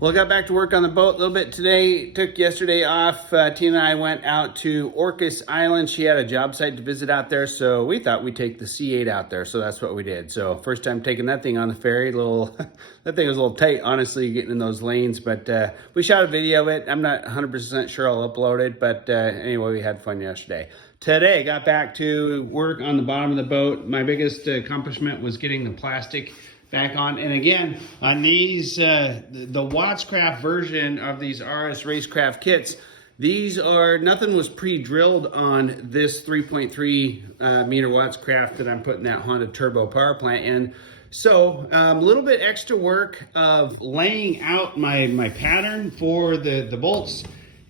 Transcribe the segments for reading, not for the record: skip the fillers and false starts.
Well, I got back to work on the boat a little bit today. Took yesterday off. Tina and I went out to Orcas Island. She had a job site to visit out there, so we thought we'd take the C8 out there. So that's what we did. So first time taking that thing on the ferry. That thing was a little tight, honestly, getting in those lanes. But we shot a video of it. I'm not 100% sure I'll upload it, but anyway, we had fun yesterday. Today, got back to work on the bottom of the boat. My biggest accomplishment was getting the plastic back on. And again, on these, the Wattscraft version of these RS Racecraft kits, these are, nothing was pre-drilled on this 3.3 meter Wattscraft that I'm putting that Honda turbo power plant in. So a little bit extra work of laying out my pattern for the bolts.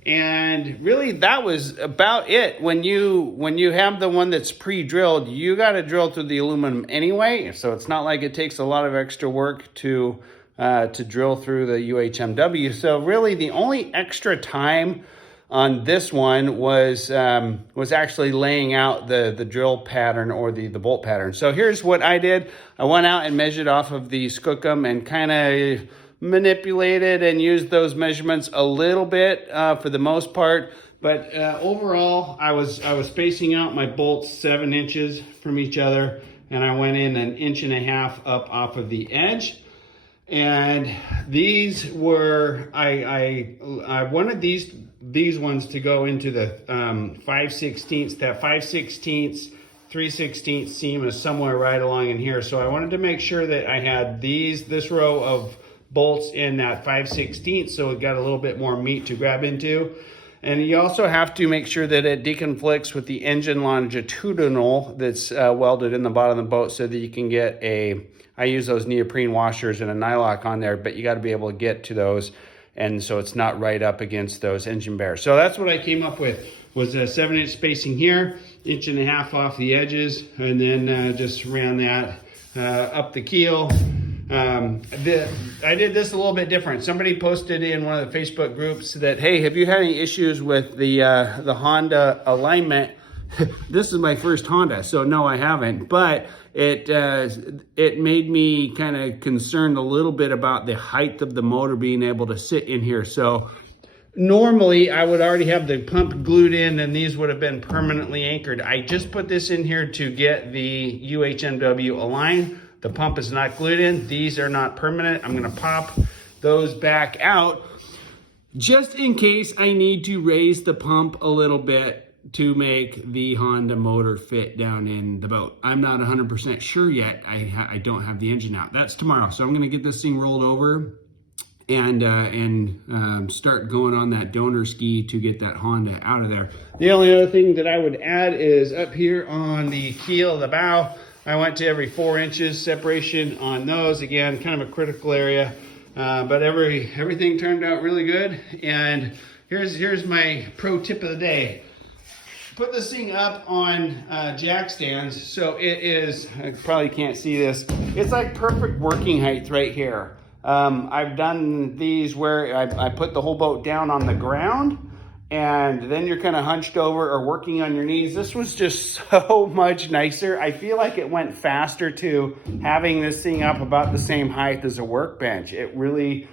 And really, that was about it. When you have the one that's pre-drilled, you got to drill through the aluminum anyway. So it's not like it takes a lot of extra work to drill through the UHMW. So really, the only extra time on this one was actually laying out the drill pattern or the bolt pattern. So here's what I did. I went out and measured off of the Skookum and kind of manipulated and used those measurements a little bit for the most part, but overall I was spacing out my bolts 7 inches from each other, and I went in 1.5 inches up off of the edge. And these were, I wanted these ones to go into the 5/16. That 5/16 3/16 seam is somewhere right along in here, so I wanted to make sure that I had this row of bolts in that 5/16, so it got a little bit more meat to grab into. And you also have to make sure that it deconflicts with the engine longitudinal that's welded in the bottom of the boat, so that you can get I use those neoprene washers and a nylock on there, but you got to be able to get to those, and so it's not right up against those engine bearers. So that's what I came up with, was a 7-inch spacing here, 1.5 inches off the edges, and then just ran that up the keel. I did this a little bit different. Somebody posted in one of the Facebook groups that, hey, have you had any issues with the Honda alignment? This is my first Honda, so no, I haven't. But it made me kind of concerned a little bit about the height of the motor being able to sit in here. So normally I would already have the pump glued in, and these would have been permanently anchored. I just put this in here to get the UHMW aligned. The pump is not glued in. These are not permanent. I'm gonna pop those back out just in case I need to raise the pump a little bit to make the Honda motor fit down in the boat. I'm not 100% sure yet. I don't have the engine out. That's tomorrow. So I'm gonna get this thing rolled over and start going on that donor ski to get that Honda out of there. The only other thing that I would add is up here on the keel of the bow, I went to every 4 inches separation on those. Again, kind of a critical area, but everything turned out really good. And here's my pro tip of the day. Put this thing up on jack stands, so it is, I probably can't see this, it's like perfect working height right here. I've done these where I put the whole boat down on the ground, and then you're kind of hunched over or working on your knees. This was just so much nicer. I feel like it went faster too, having this thing up about the same height as a workbench. It really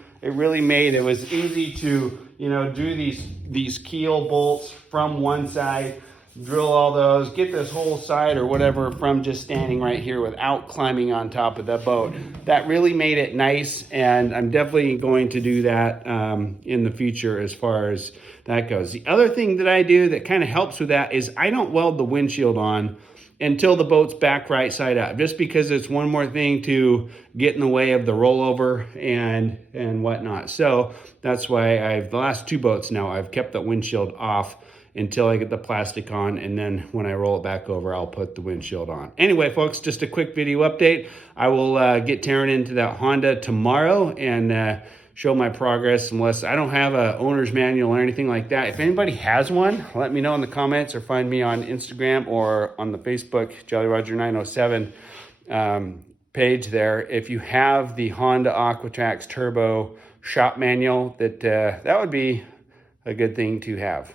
made it was easy to, you know, do these keel bolts from one side, drill all those, get this whole side or whatever from just standing right here without climbing on top of the boat. That really made it nice, and I'm definitely going to do that in the future as far as that goes. The other thing that I do that kind of helps with that is I don't weld the windshield on until the boat's back right side up, just because it's one more thing to get in the way of the rollover and whatnot. So that's why the last 2 boats now, I've kept the windshield off until I get the plastic on, and then when I roll it back over, I'll put the windshield on. Anyway, folks, just a quick video update. I will get tearing into that Honda tomorrow and show my progress, unless I don't have a owner's manual or anything like that. If anybody has one, let me know in the comments, or find me on Instagram or on the Facebook Jolly Roger 907 page there. If you have the Honda Aquatrax Turbo shop manual, that would be a good thing to have.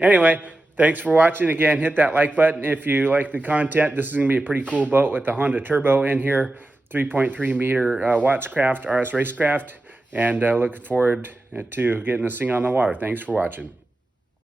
Anyway, thanks for watching. Again, hit that like button if you like the content. This is going to be a pretty cool boat with the Honda Turbo in here, 3.3 meter Wattscraft RS Racecraft. and looking forward to getting this thing on the water. Thanks for watching.